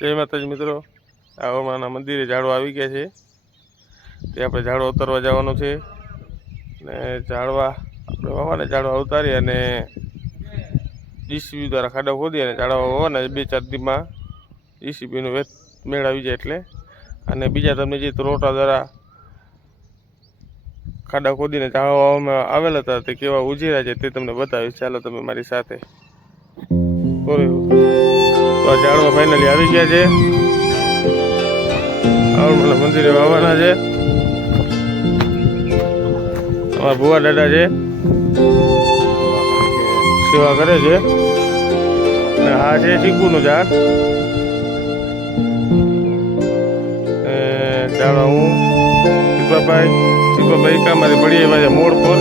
જય માતાજી મિત્રો, આવાના મંદિરે ઝાડવા આવી ગયા છે. તે આપણે ઝાડવા ઉતારવા જવાનું છે ને ઝાડવા આપણે વાવાના ઝાડવા ઉતારી અને જીસીબી દ્વારા ખાડા ખોદી અને ઝાડવા વાવાના 2-4 દીમાં જીસીબીનો મેળ આવી જાય એટલે. અને બીજા તમને જે રોટા દ્વારા ખાડા ખોદીને ઝાડવા વાવવામાં આવેલા હતા તે કેવા ઉછેર્યા છે તે તમને બતાવીશ. ચાલો તમે મારી સાથે. તો આ ઝાડવા ફાઇનલી આવી ગયા છે. આવડમાના મંદિરે વાવવાના છે. અમારા ભુવા દાદા છે, સેવા કરે છે. અને આ છે ચીકુનું ઝાડ. ઝાડવા હું શિલ્પાભાઈ કામારી પડી એવા છે મોડ પર.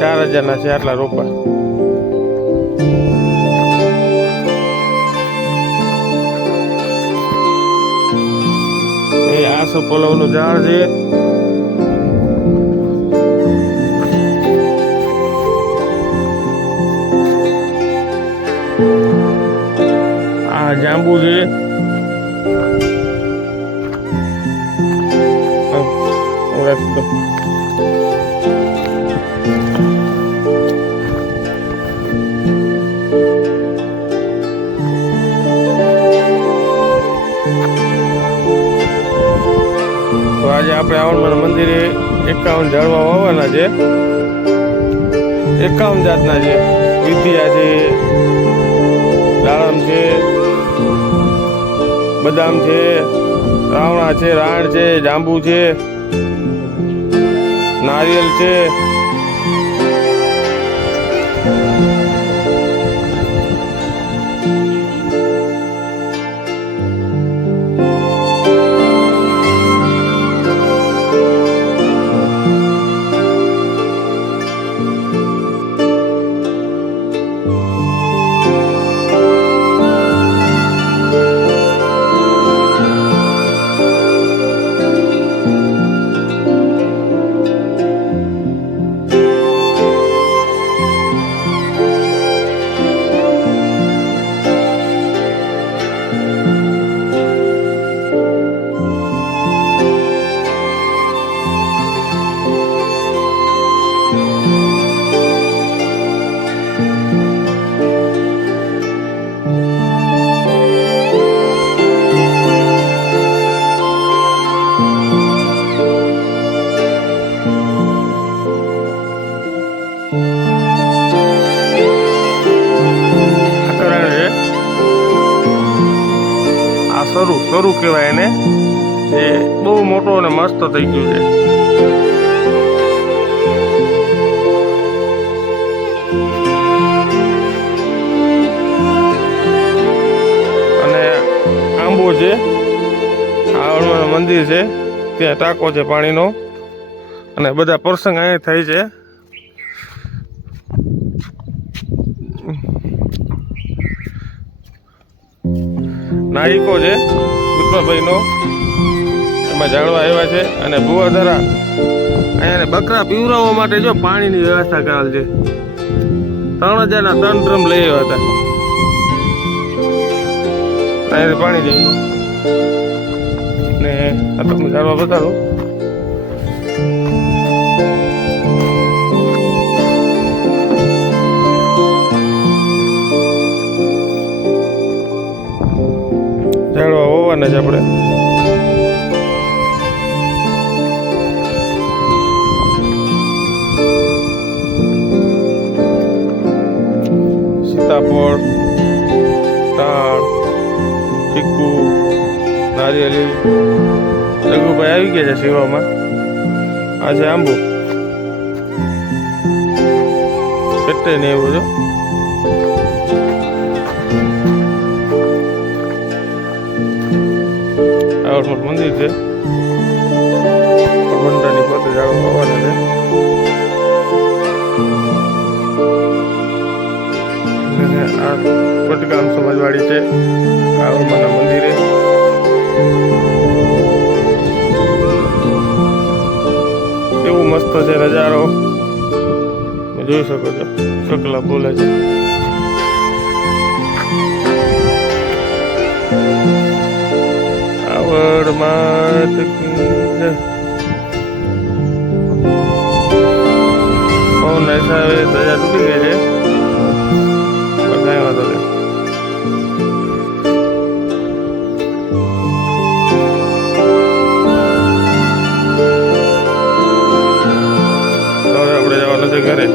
4000ના છે આટલા રોપા. એ આસોપાલવનું ઝાડ છે. આ જાંબુ છે. તો આજે આપણે આવડમાના મંદિરે 51 ઝાડવા વાવવાના છે. 51 જાતના છે. વિધિયા છે, દાડમ છે, બદામ છે, રાવણા છે, રાણ છે, જાંબુ છે, નારિયેલ છે. સરું કહેવાય એને. એ બહુ મોટો અને મસ્ત થઈ ગયું છે. અને આંબો છે. આવડમાનું મંદિર છે, ત્યાં ટાંકો છે પાણીનો અને બધા પ્રસંગ અહીંયા થાય છે. નાયકો છે વિપ્લવભાઈનો, એમાં ઝાડવા આવ્યા છે. અને ભુવા દ્વારા અહીંયા બકરા પીવરાવવા માટે જો પાણીની વ્યવસ્થા કરેલ છે. 3000ના 3 ડ્રમ લઈ આવ્યા હતા. અહીંયાથી પાણી જઈ ને આ તમને ઝાડવા બતાડો. ઝાડવા વાવવાના છે આપણે. સીતાફળ, ટાળ, ચીકુ, નારિયેળી. જગુભાઈ આવી ગયા છે સેવામાં. આ છે આંબો, પેટે ને એવું છે. આવડમાનું મંદિર છે. ભંડાની પોતે ઝાડવા વાવવાના છે. આ પટગામ સમાજવાડી છે આવડમાના મંદિરે. એવું મસ્ત છે નજારો, જોઈ શકો છો. ચકલા બોલે છે. છે. બહુ નશા આવે ધજા તૂટી ગઈ છે, પણ કાંઈ વાંધો નહીં. હવે આપણે જવાનું છે ઘરે.